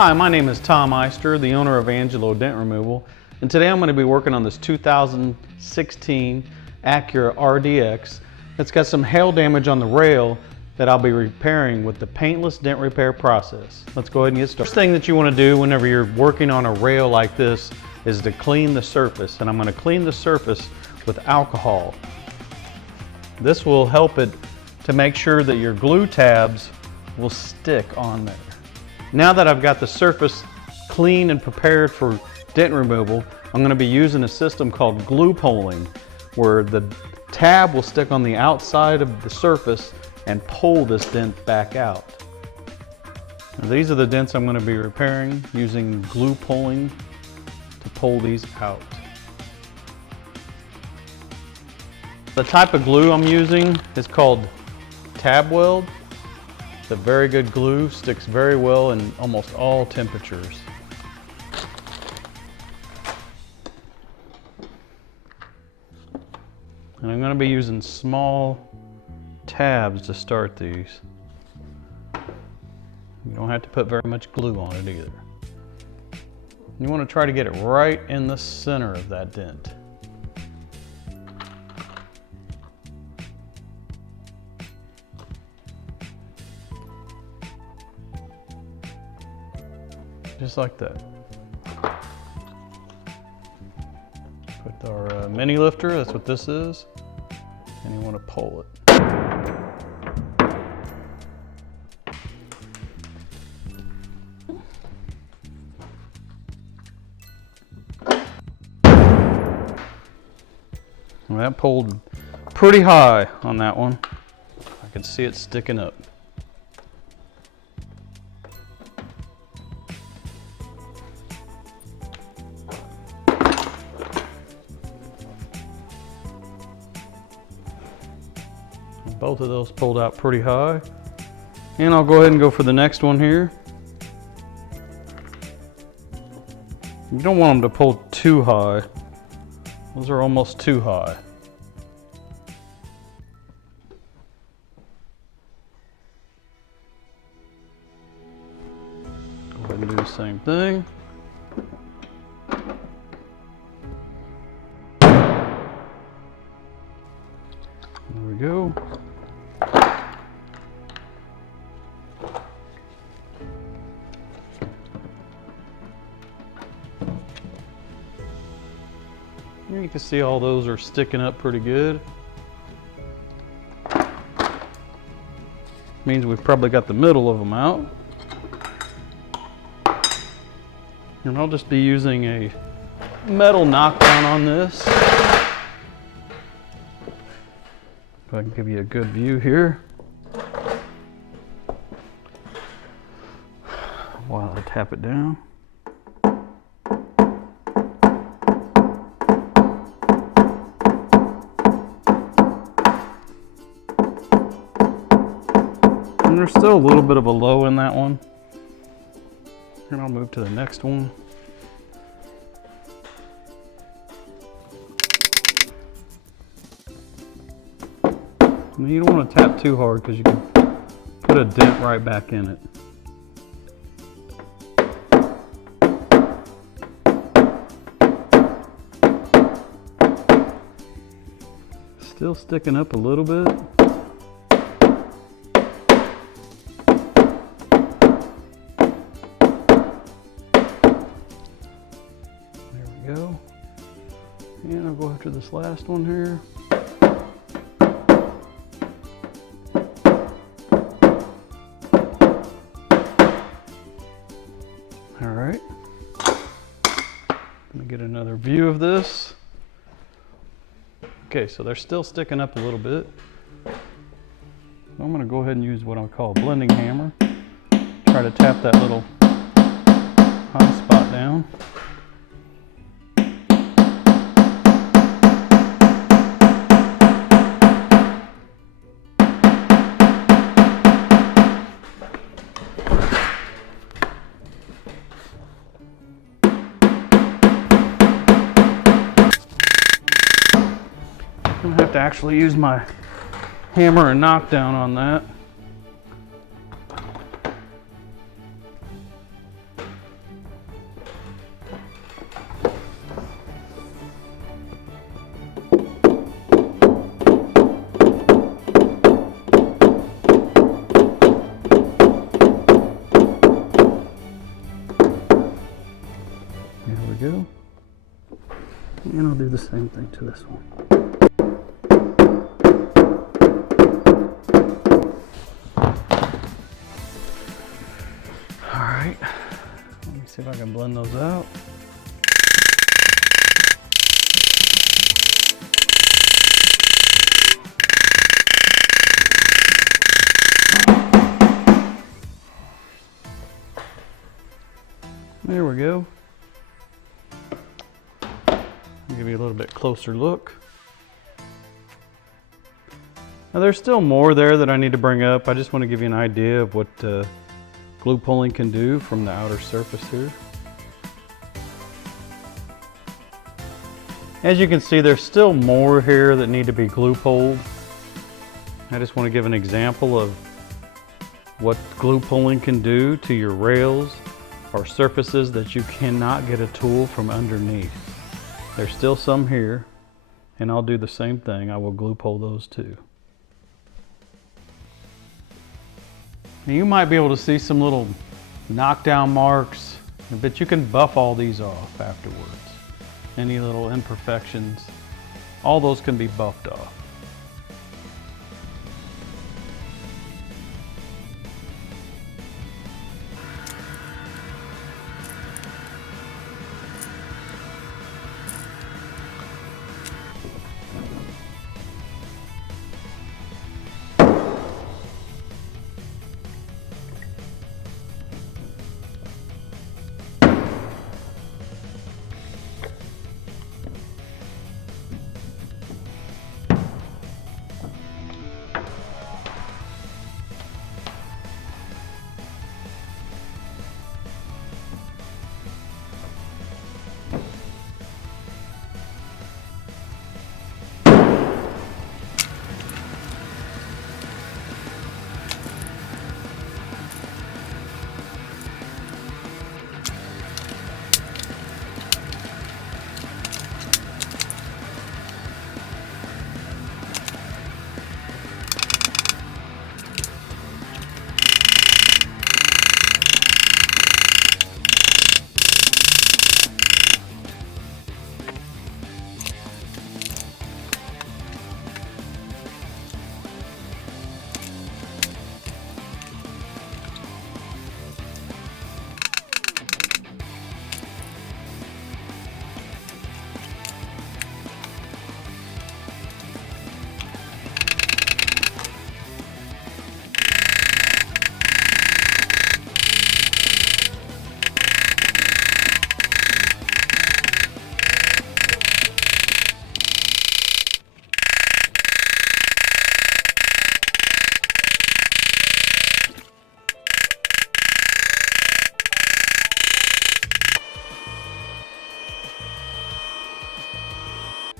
Hi, my name is Tom Eister, the owner of Angelo Dent Removal, and today I'm going to be working on this 2016 Acura RDX that's got some hail damage on the rail that I'll be repairing with the Paintless Dent Repair process. Let's go ahead and get started. First thing that you want to do whenever you're working on a rail like this is to clean the surface, and I'm going to clean the surface with alcohol. This will help it to make sure that your glue tabs will stick on there. Now that I've got the surface clean and prepared for dent removal, I'm going to be using a system called glue pulling, where the tab will stick on the outside of the surface and pull this dent back out. Now, these are the dents I'm going to be repairing using glue pulling to pull these out. The type of glue I'm using is called tab weld. It's a very good glue, sticks very well in almost all temperatures. And I'm going to be using small tabs to start these. You don't have to put very much glue on it either. You want to try to get it right in the center of that dent. Just like that. Put our mini lifter, that's what this is, and you want to pull it. Well, that pulled pretty high on that one. I can see it sticking up. Both of those pulled out pretty high. And I'll go ahead and go for the next one here. You don't want them to pull too high. Those are almost too high. Go ahead and do the same thing. There we go. You can see all those are sticking up pretty good. Means we've probably got the middle of them out. And I'll just be using a metal knockdown on this. If I can give you a good view here. While I tap it down. And there's still a little bit of a low in that one. And I'll move to the next one. And you don't want to tap too hard because you can put a dent right back in it. Still sticking up a little bit. Go. And I'll go after this last one here. All right. Let me get another view of this. Okay, so they're still sticking up a little bit. I'm going to go ahead and use what I call a blending hammer. Try to tap that little high spot down. I'm gonna have to actually use my hammer and knockdown on that. the same thing to this one. All right, let me see if I can blend those out. There we go. I'll give you a little bit closer look. Now there's still more there that I need to bring up. I just want to give you an idea of what glue pulling can do from the outer surface here. As you can see, there's still more here that need to be glue pulled. I just want to give an example of what glue pulling can do to your rails or surfaces that you cannot get a tool from underneath. There's still some here, and I'll do the same thing. I will glue pull those too. Now you might be able to see some little knockdown marks, but you can buff all these off afterwards. Any little imperfections, all those can be buffed off.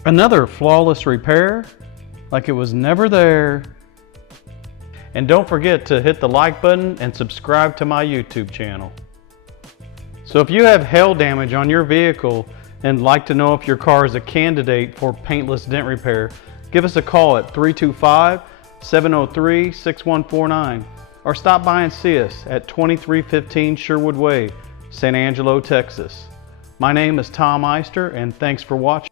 Another flawless repair, like it was never there. And don't forget to hit the like button and subscribe to my YouTube channel. So if you have hail damage on your vehicle and like to know if your car is a candidate for paintless dent repair, give us a call at 325-703-6149 or stop by and see us at 2315 Sherwood Way, Angelo, Texas. My name is Tom Eister, and thanks for watching.